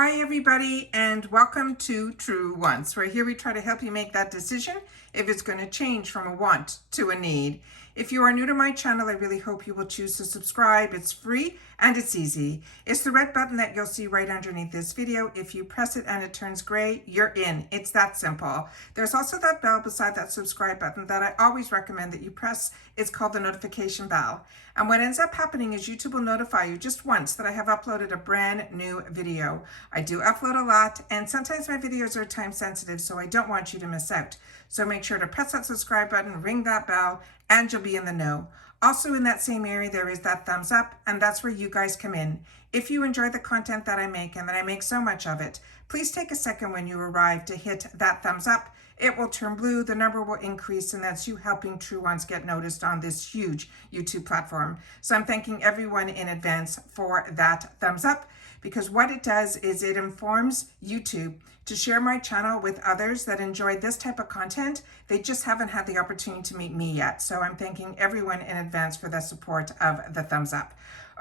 Hi everybody, and welcome to True Wants, where here we try to help you make that decision if it's going to change from a want to a need. If you are new to my channel, I really hope you will choose to subscribe. It's free and it's easy. It's the red button that you'll see right underneath this video. If you press it and it turns gray, you're in. It's that simple. There's also that bell beside that subscribe button that I always recommend that you press. It's called the notification bell. And what ends up happening is YouTube will notify you just once that I have uploaded a brand new video. I do upload a lot, and sometimes my videos are time sensitive, so I don't want you to miss out. So make sure to press that subscribe button, ring that bell, and you'll be in the know. Also in that same area, there is that thumbs up, and that's where you guys come in. If you enjoy the content that I make, and that I make so much of it, please take a second when you arrive to hit that thumbs up. It will turn blue, the number will increase, and that's you helping True Ones get noticed on this huge YouTube platform. So I'm thanking everyone in advance for that thumbs up, because what it does is it informs YouTube to share my channel with others that enjoy this type of content. They just haven't had the opportunity to meet me yet. So I'm thanking everyone in advance for the support of the thumbs up.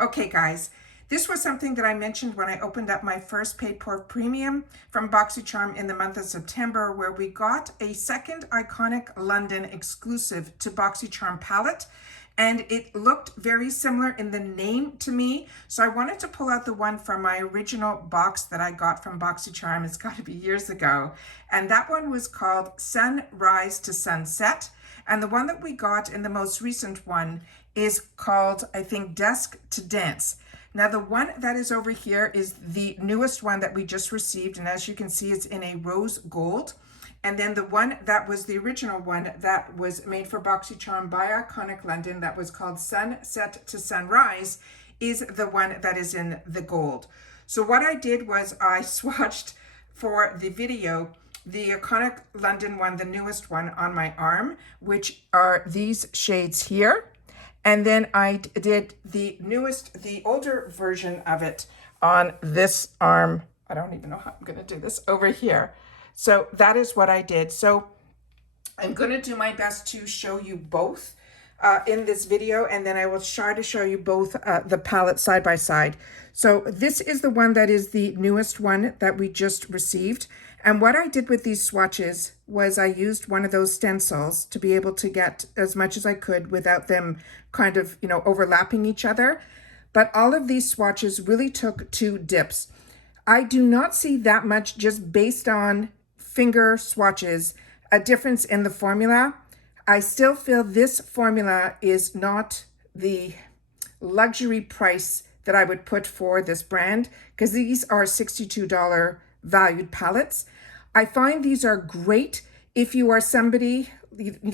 Okay, guys. This was something that I mentioned when I opened up my first paid for premium from Boxycharm in the month of September, where we got a second iconic London exclusive to Boxycharm palette. And it looked very similar in the name to me. So I wanted to pull out the one from my original box that I got from Boxycharm. It's got to be years ago. And that one was called Sunrise to Sunset. And the one that we got in the most recent one is called, I think, Dusk to Dance. Now, the one that is over here is the newest one that we just received. And as you can see, it's in a rose gold. And then the one that was the original one that was made for Boxycharm by Iconic London that was called Sunset to Sunrise is the one that is in the gold. So what I did was I swatched for the video the Iconic London one, the newest one, on my arm, which are these shades here. And then I did the newest, the older version of it on this arm. I don't even know how I'm going to do this over here. So that is what I did. So I'm going to do my best to show you both in this video, and then I will try to show you both the palette side by side. So this is the one that is the newest one that we just received. And what I did with these swatches was I used one of those stencils to be able to get as much as I could without them kind of, overlapping each other. But all of these swatches really took two dips. I do not see that much, just based on finger swatches, a difference in the formula. I still feel this formula is not the luxury price that I would put for this brand, because these are $62 valued palettes. I find these are great if you are somebody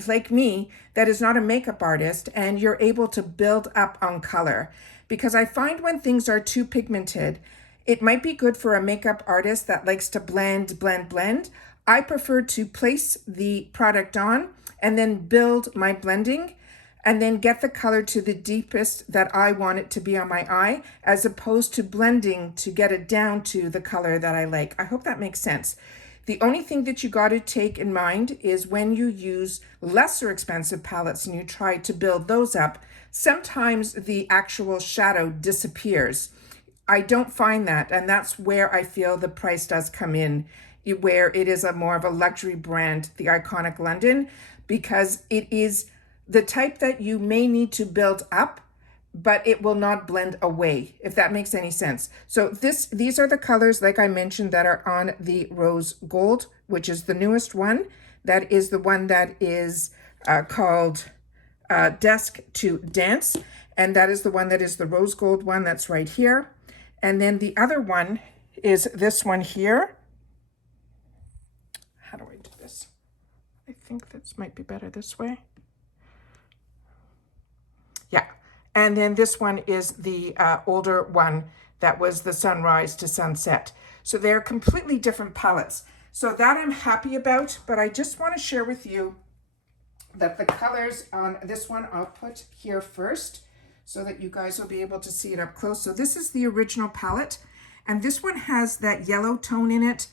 like me that is not a makeup artist and you're able to build up on color, because I find when things are too pigmented, it might be good for a makeup artist that likes to blend. I prefer to place the product on and then build my blending and then get the color to the deepest that I want it to be on my eye, as opposed to blending to get it down to the color that I like. I hope that makes sense. The only thing that you got to take in mind is when you use lesser expensive palettes and you try to build those up, sometimes the actual shadow disappears. I don't find that, and that's where I feel the price does come in, where it is a more of a luxury brand, the Iconic London, because it is the type that you may need to build up, but it will not blend away, if that makes any sense. So these are the colors, like I mentioned, that are on the rose gold, which is the newest one. That is the one that is called Dusk to Dance, and that is the one that is the rose gold one that's right here. And then the other one is this one here. How do I do this? I think this might be better this way. Yeah. And then this one is the older one that was the Sunrise to Sunset. So they're completely different palettes. So that I'm happy about, but I just want to share with you that the colors on this one I'll put here first so that you guys will be able to see it up close. So this is the original palette, and this one has that yellow tone in it.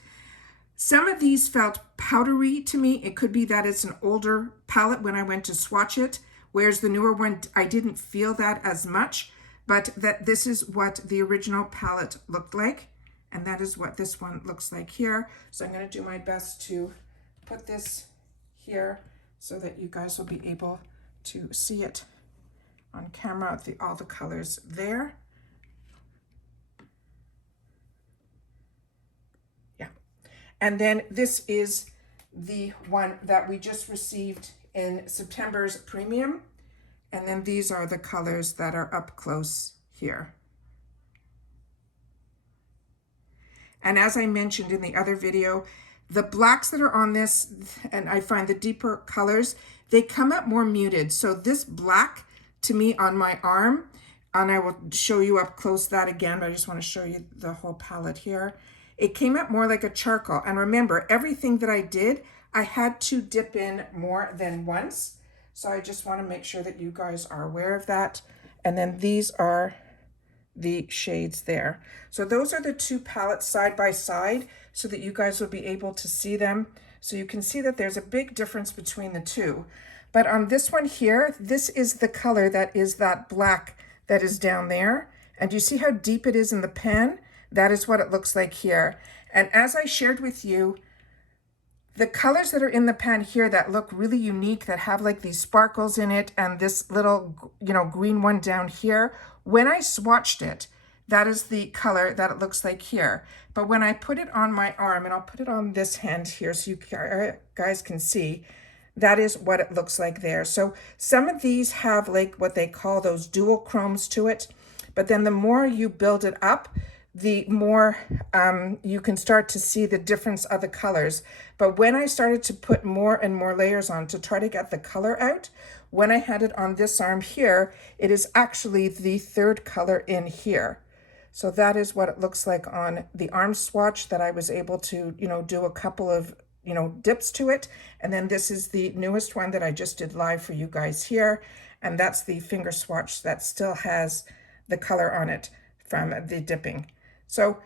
Some of these felt powdery to me. It could be that it's an older palette when I went to swatch it, whereas the newer one, I didn't feel that as much, but that this is what the original palette looked like. And that is what this one looks like here. So I'm going to do my best to put this here so that you guys will be able to see it on camera, all the colors there. Yeah. And then this is the one that we just received in September's premium. And then these are the colors that are up close here. And as I mentioned in the other video, the blacks that are on this, and I find the deeper colors, they come up more muted. So this black to me on my arm, and I will show you up close that again, but I just want to show you the whole palette here. It came up more like a charcoal. And remember, everything that I did, I had to dip in more than once. So I just want to make sure that you guys are aware of that. And then these are the shades there. So those are the two palettes side by side so that you guys will be able to see them. So you can see that there's a big difference between the two. But on this one here, this is the color that is that black that is down there. And you see how deep it is in the pen? That is what it looks like here. And as I shared with you, the colors that are in the pan here that look really unique, that have like these sparkles in it and this little, green one down here, when I swatched it, that is the color that it looks like here. But when I put it on my arm, and I'll put it on this hand here so you guys can see, that is what it looks like there. So some of these have like what they call those dual chromes to it. But then the more you build it up, the more you can start to see the difference of the colors. But when I started to put more and more layers on to try to get the color out, when I had it on this arm here, it is actually the third color in here. So that is what it looks like on the arm swatch that I was able to, do a couple of, dips to it. And then this is the newest one that I just did live for you guys here. And that's the finger swatch that still has the color on it from the dipping. So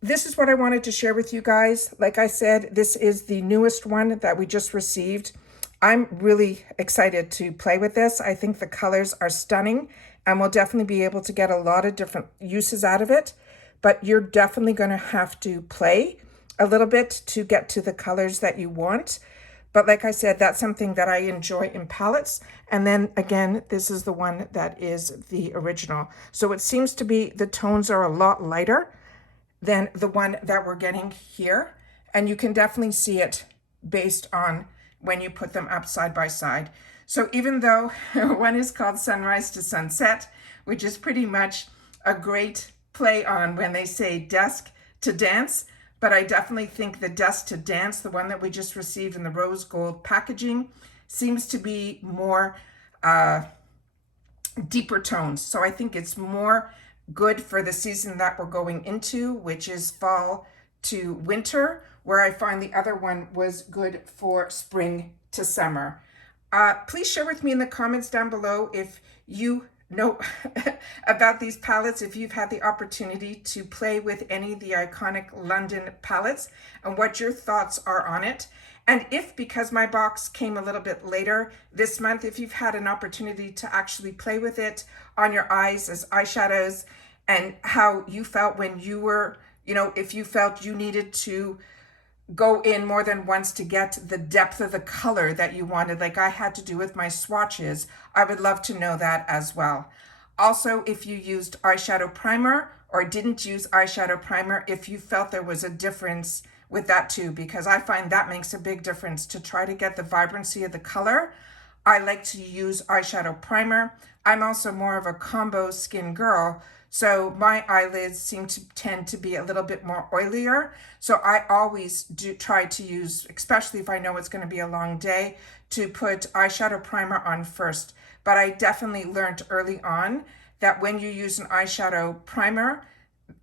this is what I wanted to share with you guys. Like I said, this is the newest one that we just received. I'm really excited to play with this. I think the colors are stunning and we'll definitely be able to get a lot of different uses out of it. But you're definitely going to have to play a little bit to get to the colors that you want. But like I said, that's something that I enjoy in palettes. And then again, this is the one that is the original. So it seems to be the tones are a lot lighter than the one that we're getting here. And you can definitely see it based on when you put them up side by side. So even though one is called Sunrise to Sunset, which is pretty much a great play on when they say dusk to dance, but I definitely think the Dusk to Dance, the one that we just received in the rose gold packaging, seems to be more deeper tones. So I think it's more good for the season that we're going into, which is fall to winter, where I find the other one was good for spring to summer. Please share with me in the comments down below if you know about these palettes, if you've had the opportunity to play with any of the iconic London palettes and what your thoughts are on it. And if, because my box came a little bit later this month, if you've had an opportunity to actually play with it on your eyes as eyeshadows and how you felt when you were, if you felt you needed to go in more than once to get the depth of the color that you wanted, like I had to do with my swatches, I would love to know that as well. Also, if you used eyeshadow primer or didn't use eyeshadow primer, if you felt there was a difference with that too, because I find that makes a big difference to try to get the vibrancy of the color. I like to use eyeshadow primer. I'm also more of a combo skin girl, so my eyelids seem to tend to be a little bit more oilier. So I always do try to use, especially if I know it's going to be a long day, to put eyeshadow primer on first. But I definitely learned early on that when you use an eyeshadow primer,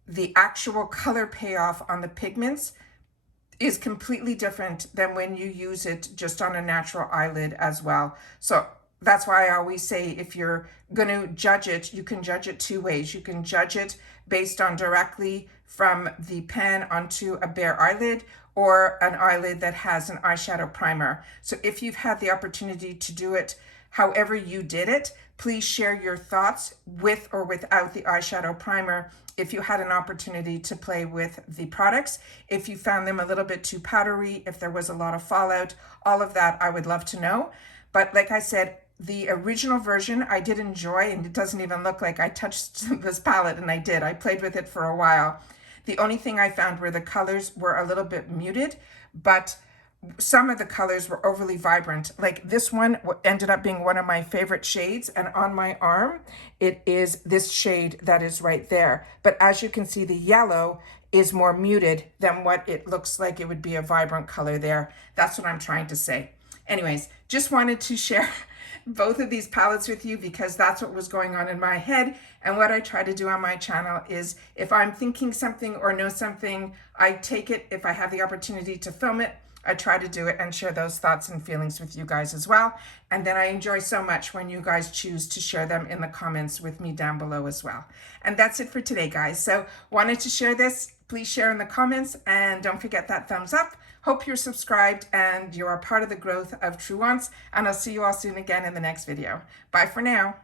the actual color payoff on the pigments is completely different than when you use it just on a natural eyelid as well. So that's why I always say if you're going to judge it, you can judge it two ways. You can judge it based on directly from the pen onto a bare eyelid or an eyelid that has an eyeshadow primer. So if you've had the opportunity to do it However you did it, please share your thoughts with or without the eyeshadow primer. If you had an opportunity to play with the products, if you found them a little bit too powdery, if there was a lot of fallout, all of that I would love to know. But like I said, the original version I did enjoy, and it doesn't even look like I touched this palette, and I did. I played with it for a while. The only thing I found were the colors were a little bit muted, but some of the colors were overly vibrant. Like this one ended up being one of my favorite shades, and on my arm, it is this shade that is right there. But as you can see, the yellow is more muted than what it looks like it would be a vibrant color there. That's what I'm trying to say. Anyways, just wanted to share both of these palettes with you because that's what was going on in my head. And what I try to do on my channel is if I'm thinking something or know something, I take it. If I have the opportunity to film it, I try to do it and share those thoughts and feelings with you guys as well. And then I enjoy so much when you guys choose to share them in the comments with me down below as well. And that's it for today, guys. So wanted to share this. Please share in the comments and don't forget that thumbs up. Hope you're subscribed and you are part of the growth of True Wants. And I'll see you all soon again in the next video. Bye for now.